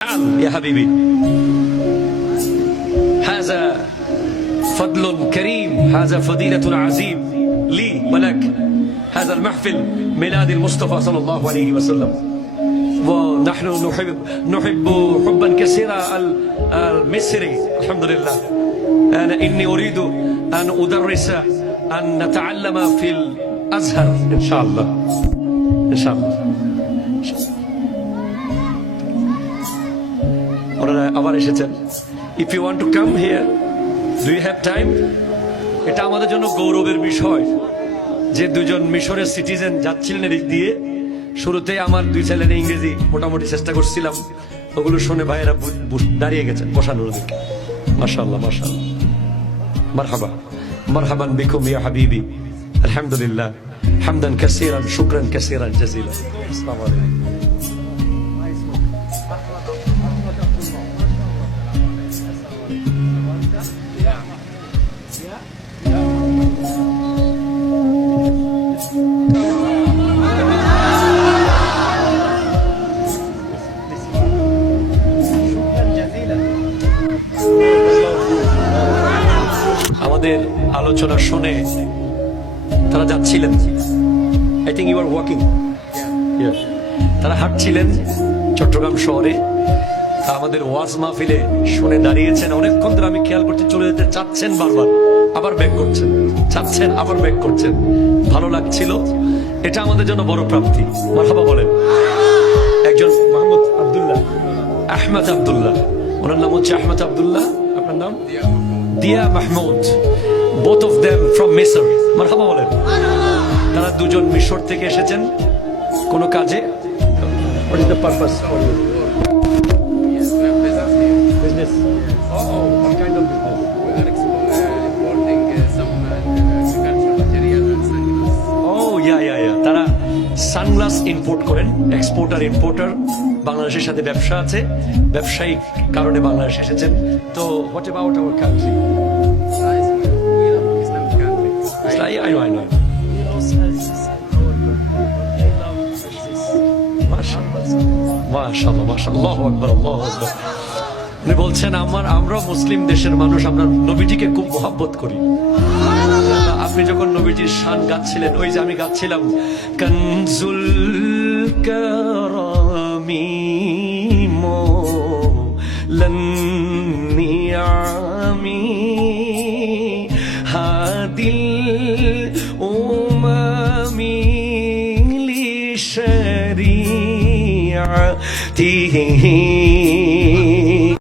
يا حبيبي هذا فضل كريم، هذا فضيلة عظيم لي ولك. هذا المحفل ميلاد المصطفى صلى الله عليه وسلم، ونحن نحب حبا كثيرا المصري. الحمد لله. أنا إني أريد أن أدرس أن نتعلم في الأزهر إن شاء الله. إن شاء الله. ওনারা আবার এসেছেন। If you want to come here, do you have time? এটা আমাদের জন্য গৌরবের বিষয় যে দুজন মিশরের সিটিজেন যাচ্ছিলেন এদিক দিয়ে। শুরুতে আমার দুই ছেলের ইংরেজি মোটামুটি চেষ্টা করছিলাম, ওগুলো শুনে ভাইয়েরা দাঁড়িয়ে গেছেন বসানোর দিকে। মাশাআল্লাহ মাশাআল্লাহ। মারহাবা মারহাবান বিকুম ইয়া হাবিবি। আলহামদুলিল্লাহ হামদান কাসীরান শুকরান কাসীরান জাযীলা। আসসালামু আলাইকুম। আমাদের আলোচনা শুনে তারা যাচ্ছিলেন। I think you are walking. তারা হাঁটছিলেন চট্টগ্রাম শহরে। আমাদের ওয়াজ মাহফিলে শুনে দাঁড়িয়েছেন। অনেকক্ষণ ধরে আমি খেয়াল করছি চলে যেতে চাচ্ছেন, বারবার আবার ব্যাক করছেন, চাচ্ছেন আবার ব্যাক করছেন। ভালো লাগছিল। এটা আমাদের জন্য বড় প্রাপ্তি। মারহাবা বলেন। একজন মোহাম্মদ আব্দুল্লাহ, আহমদ আব্দুল্লাহ, ওনার নাম হচ্ছে আহমদ আব্দুল্লাহ। আপনার নাম? দিয়া Mahmud. both of them from Misr. মারহাবা বলেন। তারা দুজন মিশর থেকে এসেছেন কোনো কাজে। What is the purpose for you? Business. Oh, what kind of business? We are importing some agricultural material and sunglasses. Oh, yeah. তারা সানগ্লাস ইম্পোর্ট করেন, এক্সপোর্টার ইম্পোর্টার। বাংলাদেশের সাথে ব্যবসা আছে, ব্যবসায়িক কারণে বাংলাদেশ এসেছেন। তো what about our country? We are Islamic country. I know. মাশাআল্লাহ আল্লাহু আকবার আল্লাহু আকবার। উনি বলছেন আমরা মুসলিম দেশের মানুষ, আমরা নবীজিকে খুব মহব্বত করি। আপনি যখন নবীজির শান গাচ্ছিলেন, ওই যে আমি গাচ্ছিলাম কানজুল কারামি মৌলান নিয়ামি হাদিল উমামি লিশরিআতিহি